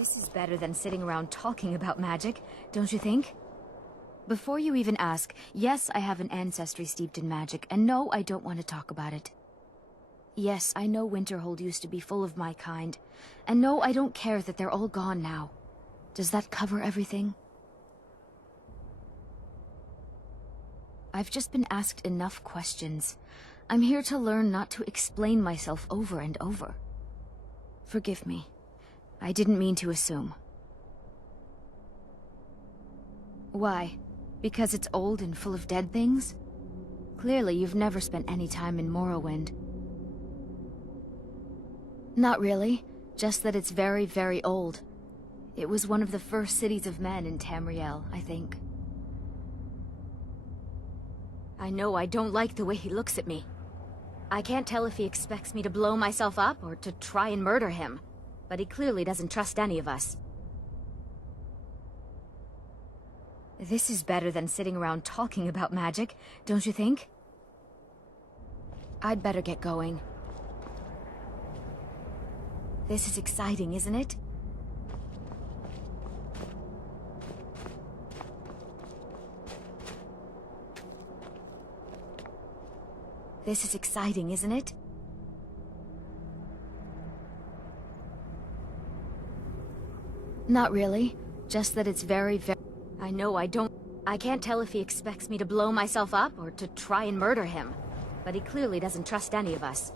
This is better than sitting around talking about magic, don't you think? Before you even ask, yes, I have an ancestry steeped in magic, and no, I don't want to talk about it. Yes, I know Winterhold used to be full of my kind, and no, I don't care that they're all gone now. Does that cover everything? I've just been asked enough questions. I'm here to learn not to explain myself over and over. Forgive me. I didn't mean to assume. Why? Because it's old and full of dead things? Clearly, you've never spent any time in Morrowind. Not really. Just that it's very, very old. It was one of the first cities of men in Tamriel, I think. I know I don't like the way he looks at me. I can't tell if he expects me to blow myself up or to try and murder him. But he clearly doesn't trust any of us. This is better than sitting around talking about magic, don't you think? I'd better get going. This is exciting, isn't it? This is exciting, isn't it? Not really. Just that it's very, very... I know I don't... I can't tell if he expects me to blow myself up or to try and murder him. But he clearly doesn't trust any of us.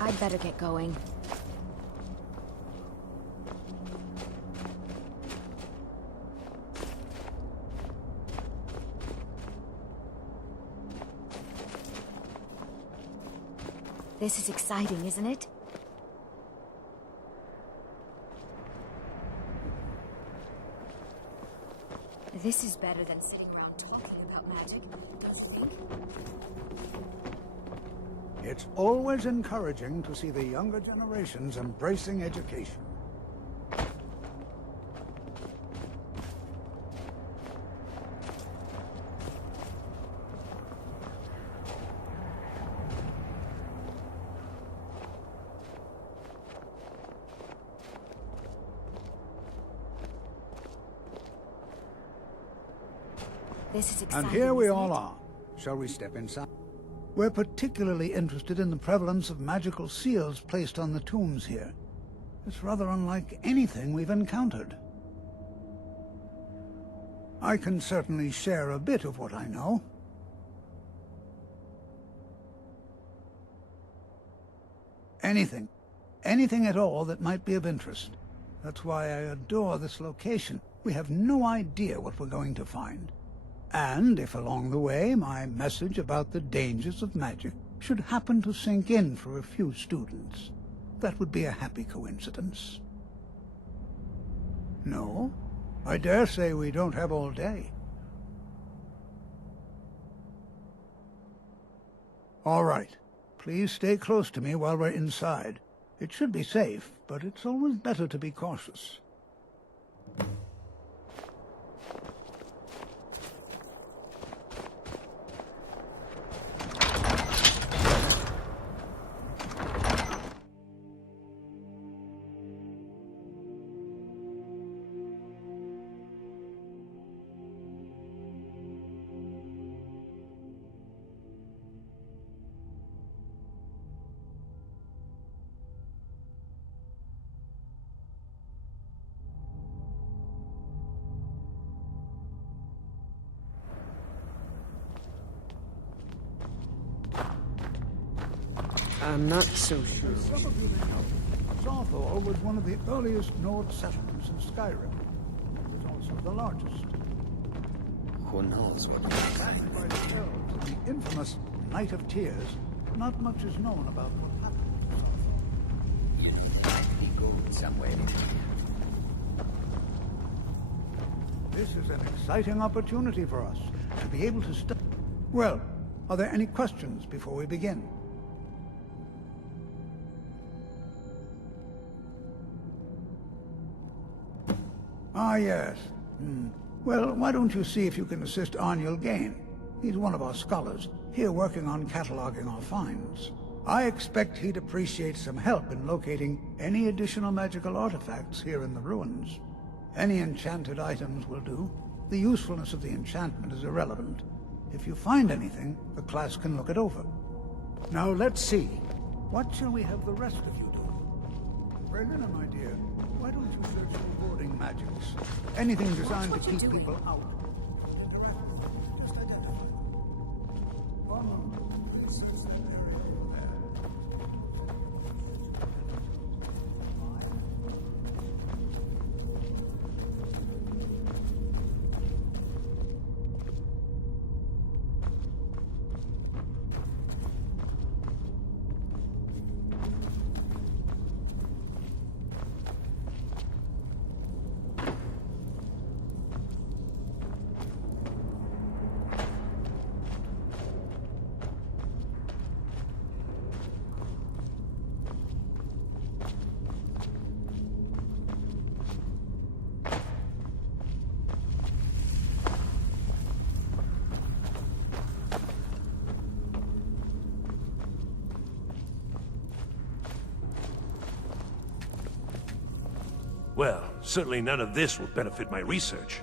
I'd better get going. This is exciting, isn't it? This is better than sitting around talking about magic, don't you think? It's always encouraging to see the younger generations embracing education. This is exciting, And here we isn't all it? are. Shall we step inside? We're particularly interested in the prevalence of magical seals placed on the tombs here. It's rather unlike anything we've encountered. I can certainly share a bit of what I know. Anything. Anything at all that might be of interest. That's why I adore this location. We have no idea what we're going to find. And if along the way my message about the dangers of magic should happen to sink in for a few students, that would be a happy coincidence. No? I dare say we don't have all day. All right. Please stay close to me while we're inside. It should be safe, but it's always better to be cautious. I'm not so sure. As some of you may know, Sawthor was one of the earliest Nord settlements in Skyrim. It was also the largest. Who knows what Backed by the elves and the infamous Night of Tears, not much is known about what happened to Sawthor. you might be going somewhere. This is an exciting opportunity for us to be able to study. Well, are there any questions before we begin? Ah, yes. Well, why don't you see if you can assist Arniel Gain? He's one of our scholars, here working on cataloging our finds. I expect he'd appreciate some help in locating any additional magical artifacts here in the ruins. Any enchanted items will do. The usefulness of the enchantment is irrelevant. If you find anything, the class can look it over. Now let's see. What shall we have the rest of you do? Brennan, my dear, why don't you search for warding magics? Anything designed to keep people out. Interact with them. Just identify them. Armand, please search that area over there. Well, certainly none of this will benefit my research.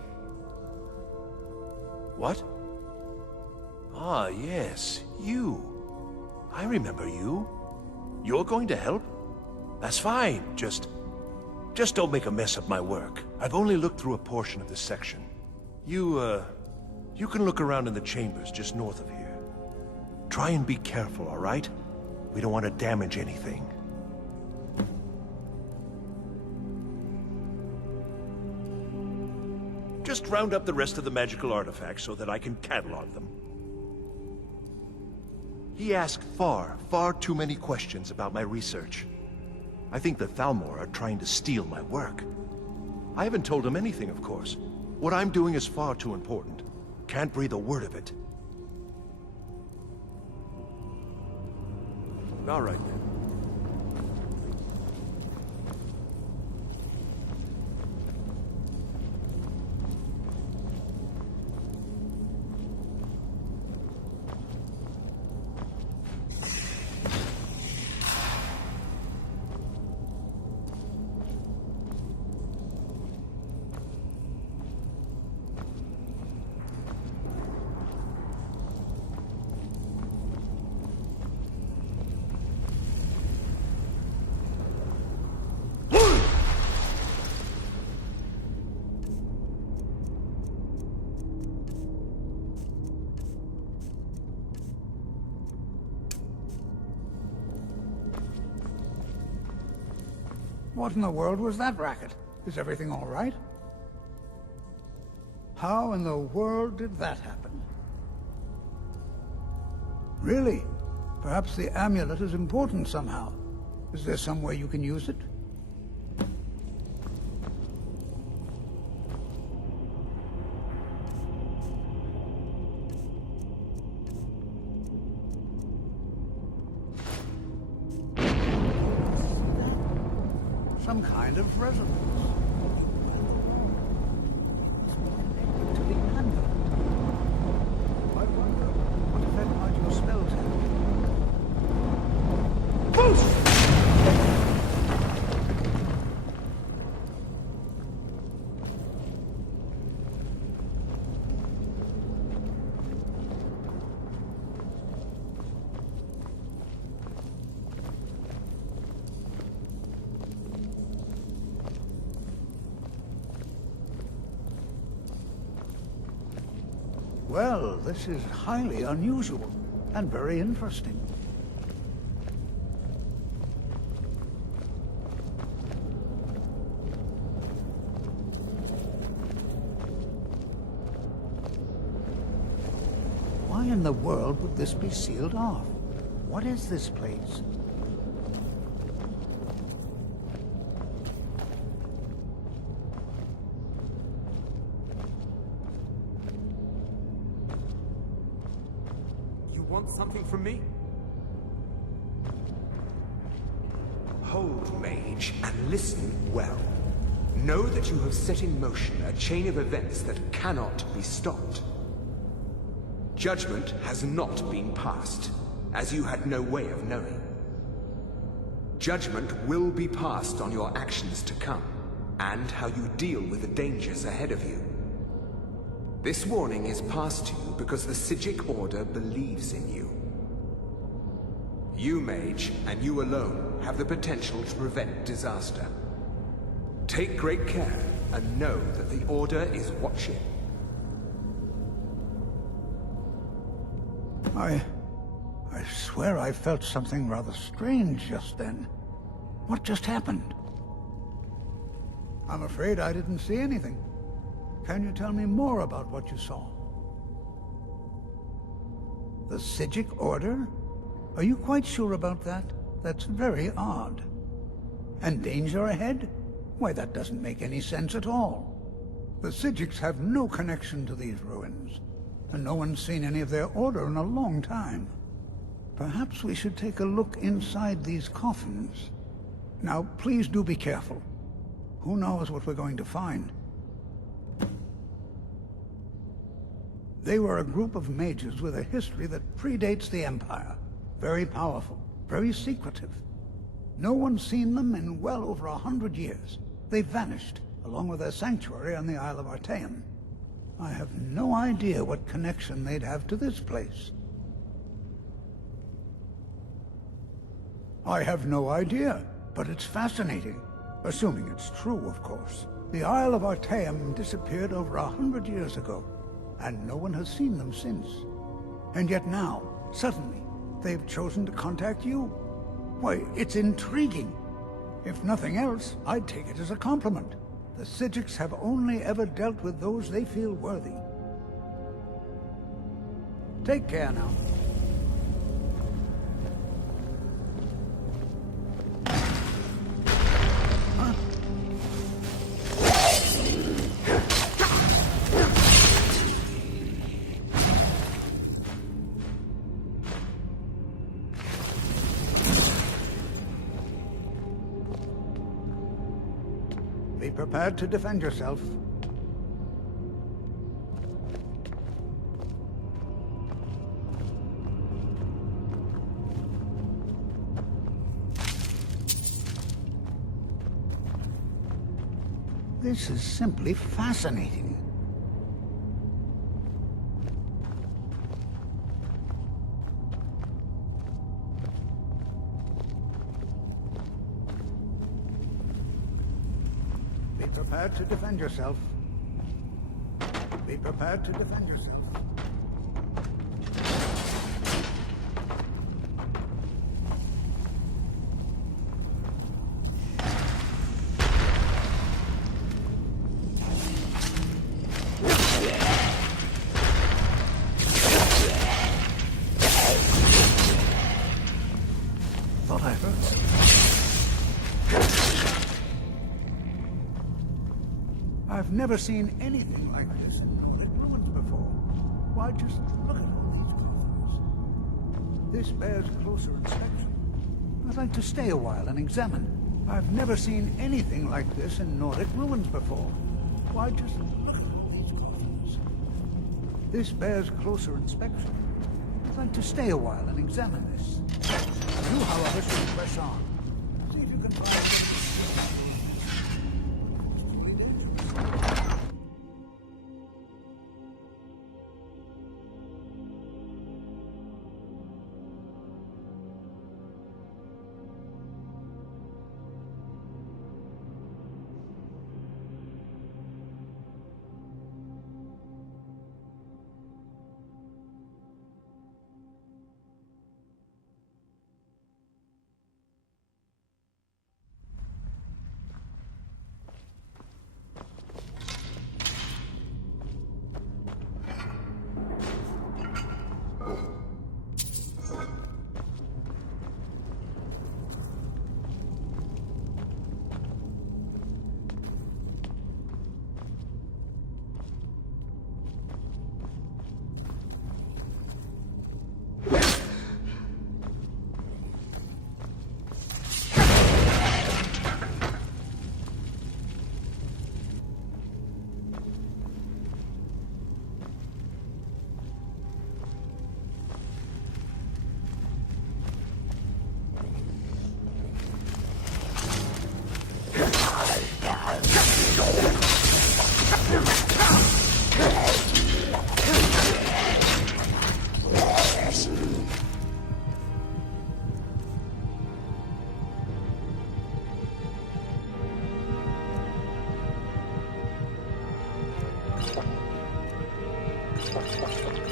What? Ah, yes, you. I remember you. You're going to help? That's fine, just don't make a mess of my work. I've only looked through a portion of this section. You can look around in the chambers just north of here. Try and be careful, all right? We don't want to damage anything. Just round up the rest of the magical artifacts so that I can catalog them. He asked far too many questions about my research. I think the Thalmor are trying to steal my work. I haven't told him anything, of course. What I'm doing is far too important. Can't breathe a word of it. All right, then. What in the world was that racket? Is everything all right? How in the world did that happen? Really? Perhaps the amulet is important somehow. Is there some way you can use it? Some kind of resonance. Connected to the amulet. I wonder what effect might your spell take? Boost! Well, this is highly unusual and very interesting. Why in the world would this be sealed off? What is this place? Want something from me? Hold, mage, and listen well. Know that you have set in motion a chain of events that cannot be stopped. Judgment has not been passed, as you had no way of knowing. Judgment will be passed on your actions to come, and how you deal with the dangers ahead of you. This warning is passed to you because the Psijic Order believes in you. You, Mage, and you alone, have the potential to prevent disaster. Take great care, and know that the Order is watching. I swear I felt something rather strange just then. What just happened? I'm afraid I didn't see anything. Can you tell me more about what you saw? The Psijic Order? Are you quite sure about that? That's very odd. And danger ahead? Why, that doesn't make any sense at all. The Psijics have no connection to these ruins, and no one's seen any of their order in a long time. Perhaps we should take a look inside these coffins. Now, please do be careful. Who knows what we're going to find? They were a group of mages with a history that predates the Empire. Very powerful, very secretive. No one's seen them in well over 100 years. They vanished, along with their sanctuary on the Isle of Artaeum. I have no idea what connection they'd have to this place. I have no idea, but it's fascinating. Assuming it's true, of course. The Isle of Artaeum disappeared over 100 years ago, and no one has seen them since. And yet now, suddenly, they've chosen to contact you. Why, it's intriguing. If nothing else, I'd take it as a compliment. The Psijics have only ever dealt with those they feel worthy. Take care now. Be prepared to defend yourself. This is simply fascinating. Be prepared to defend yourself. Be prepared to defend yourself. Thought I heard something. I've never seen anything like this in Nordic ruins before. Why, just look at all these coffins. This bears closer inspection. I'd like to stay a while and examine. I've never seen anything like this in Nordic ruins before. Why, just look at all these coffins. This bears closer inspection. I'd like to stay a while and examine this. You, however, should press on. See if you can find...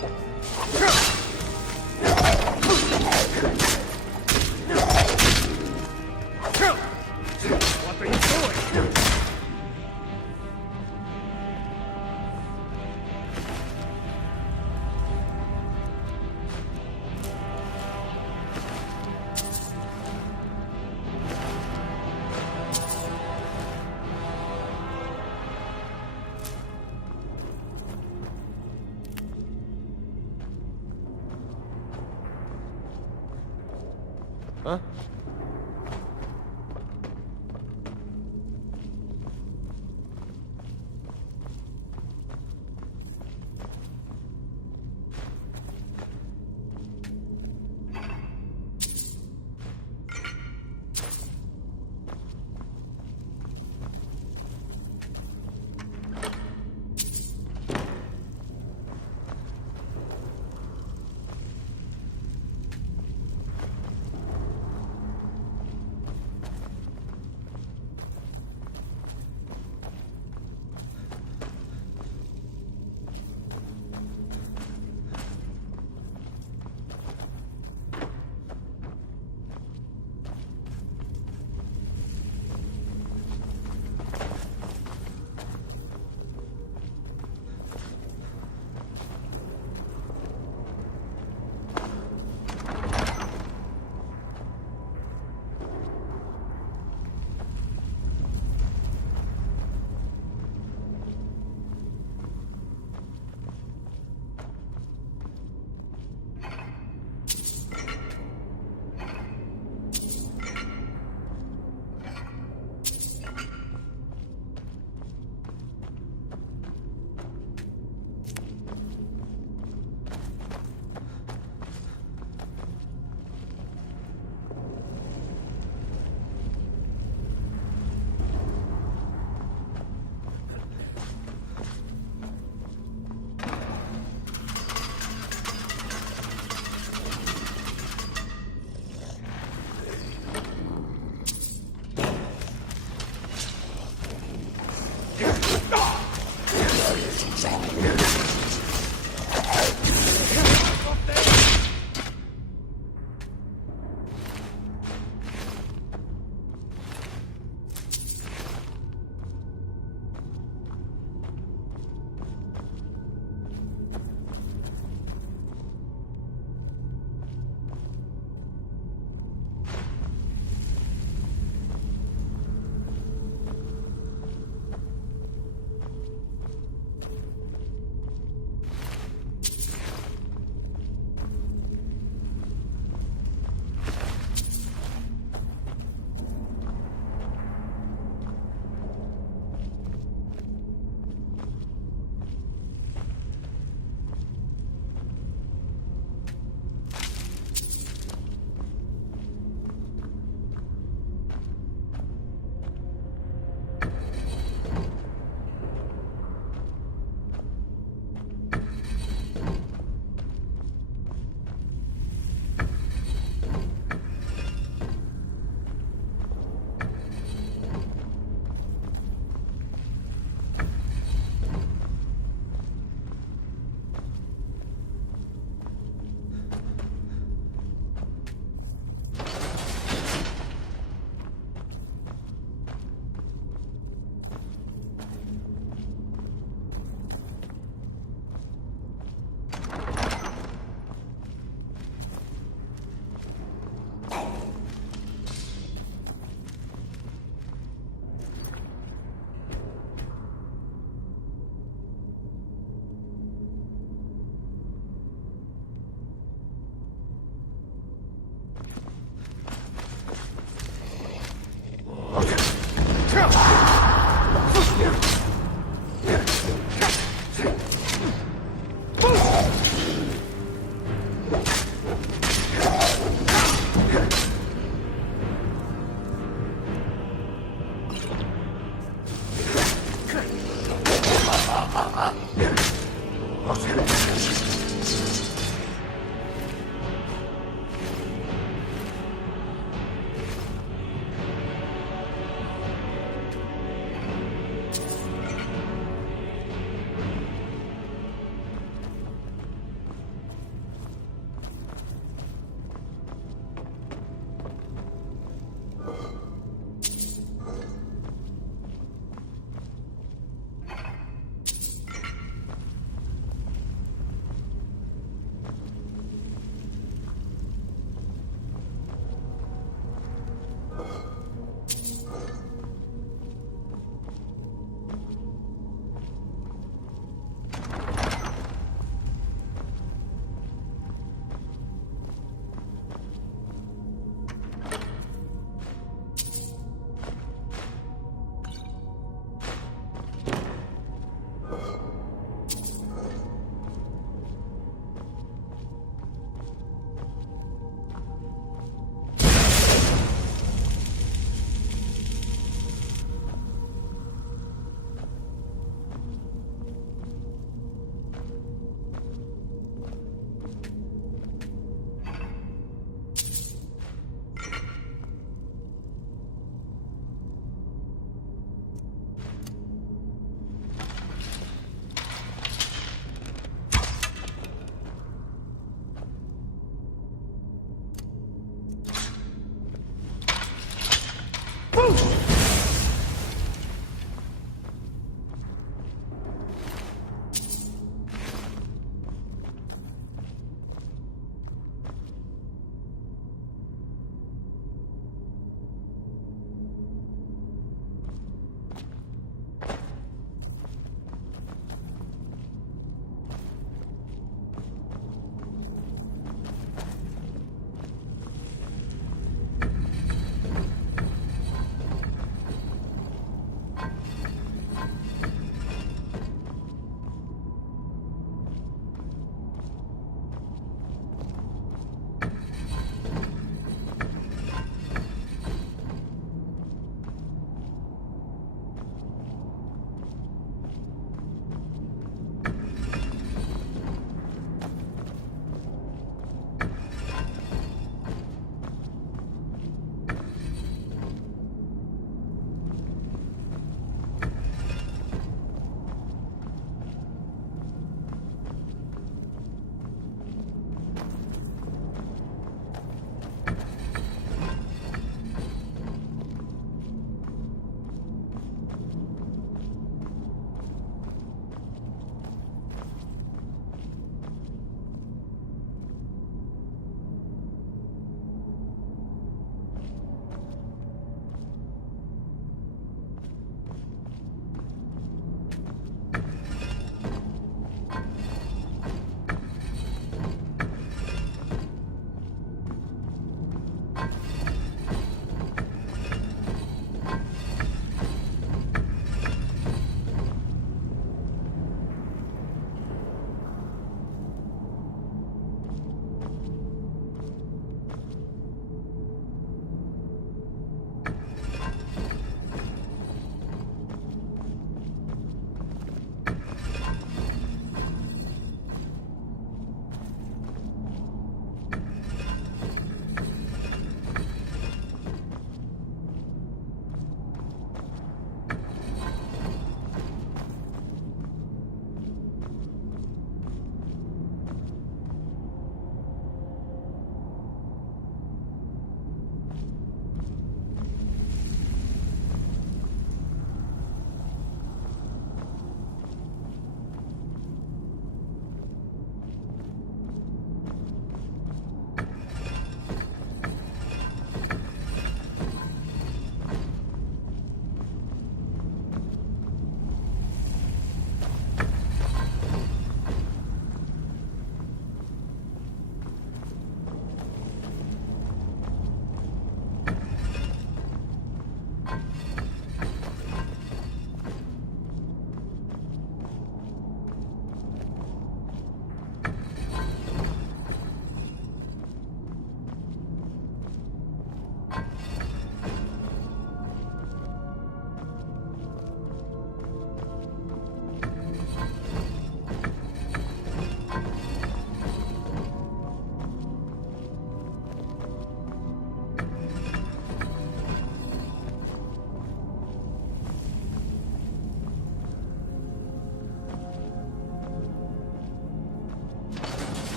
What are you doing? Huh?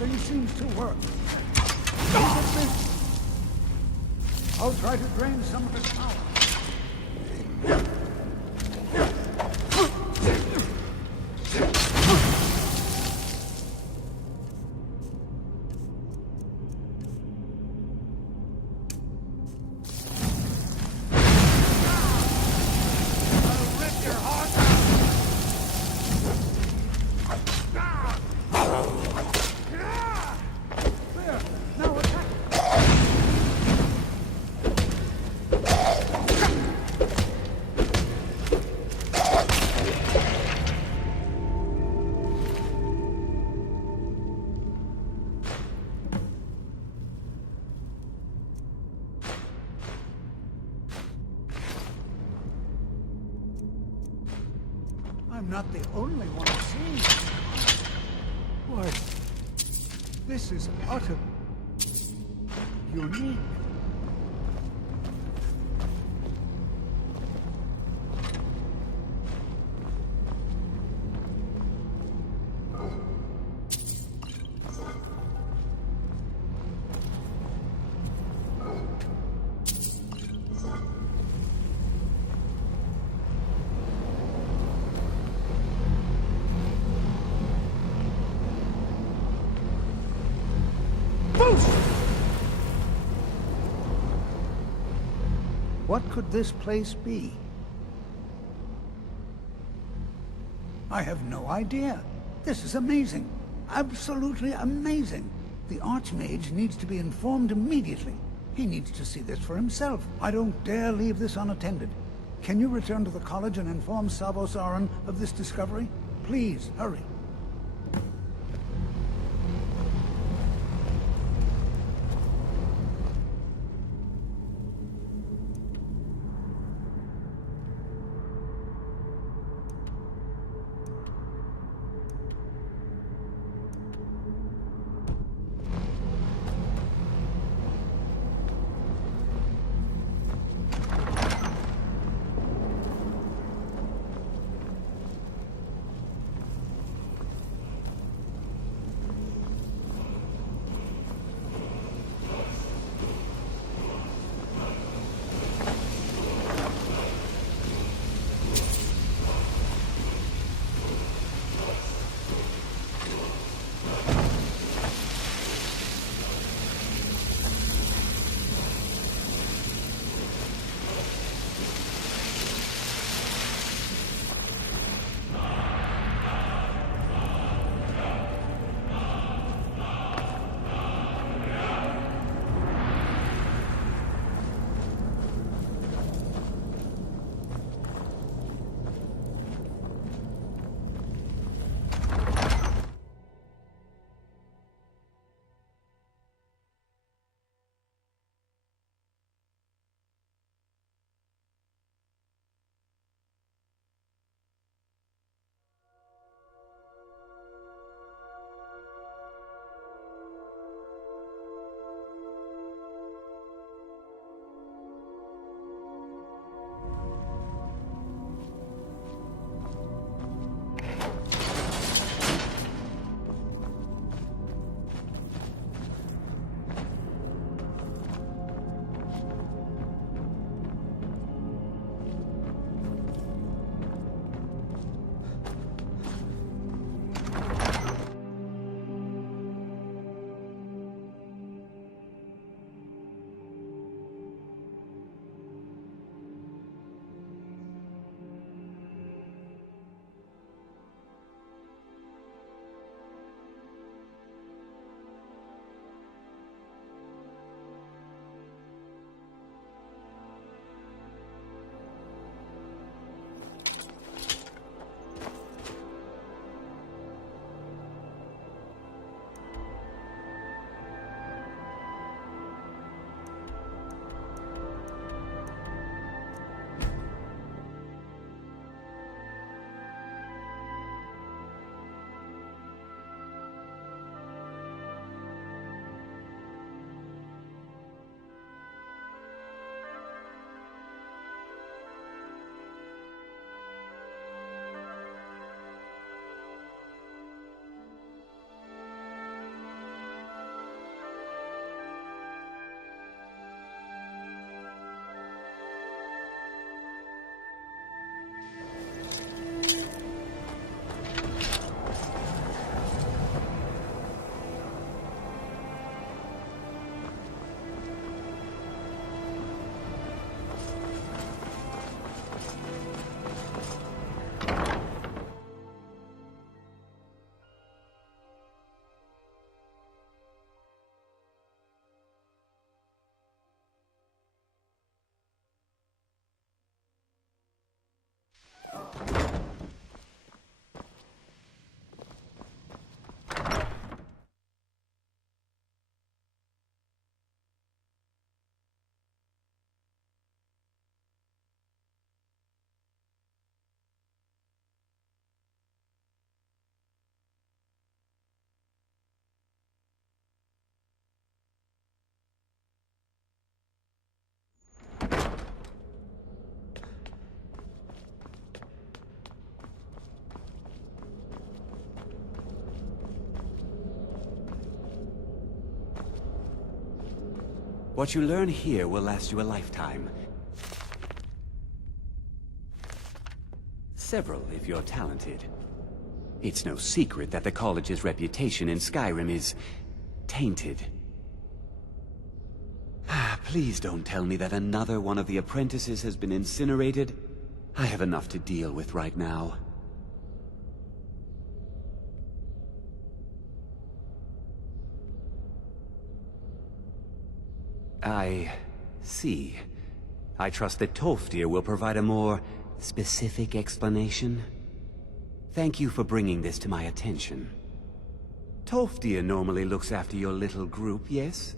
Nothing seems to work. Look at this. I'll try to drain some of its power. I'm not the only one seeing this. Why, this is utterly unique. What could this place be? I have no idea. This is amazing. Absolutely amazing. The Archmage needs to be informed immediately. He needs to see this for himself. I don't dare leave this unattended. Can you return to the college and inform Savos Aran of this discovery? Please, hurry. What you learn here will last you a lifetime. Several, if you're talented. It's no secret that the college's reputation in Skyrim is tainted. Please don't tell me that another one of the apprentices has been incinerated. I have enough to deal with right now. I see. I trust that Tolfdir will provide a more specific explanation. Thank you for bringing this to my attention. Tolfdir normally looks after your little group, yes?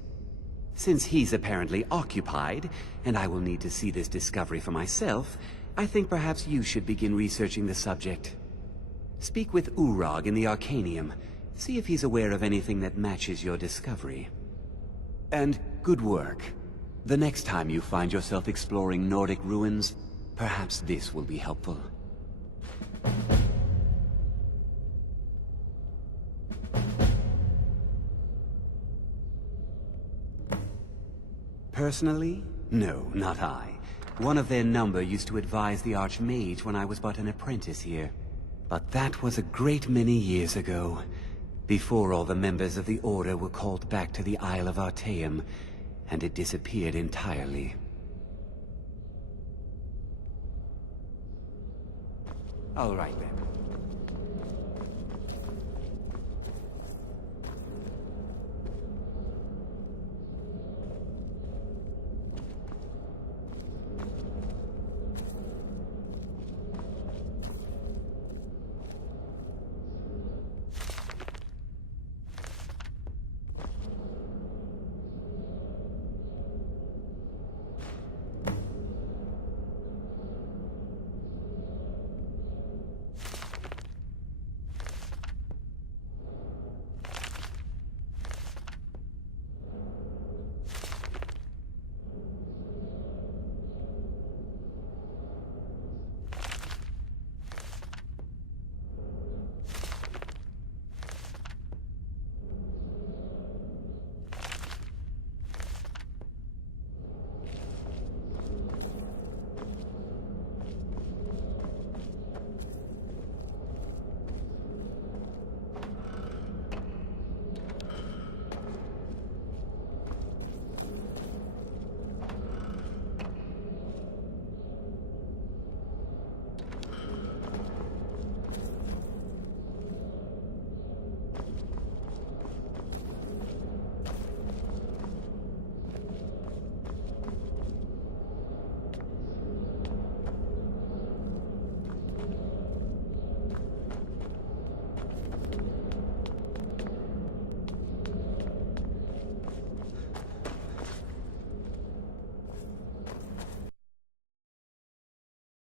Since he's apparently occupied, and I will need to see this discovery for myself, I think perhaps you should begin researching the subject. Speak with Urag in the Arcanium. See if he's aware of anything that matches your discovery. And good work. The next time you find yourself exploring Nordic ruins, perhaps this will be helpful. Personally? No, not I. One of their number used to advise the Archmage when I was but an apprentice here. But that was a great many years ago, before all the members of the Order were called back to the Isle of Artaeum, and it disappeared entirely. All right then.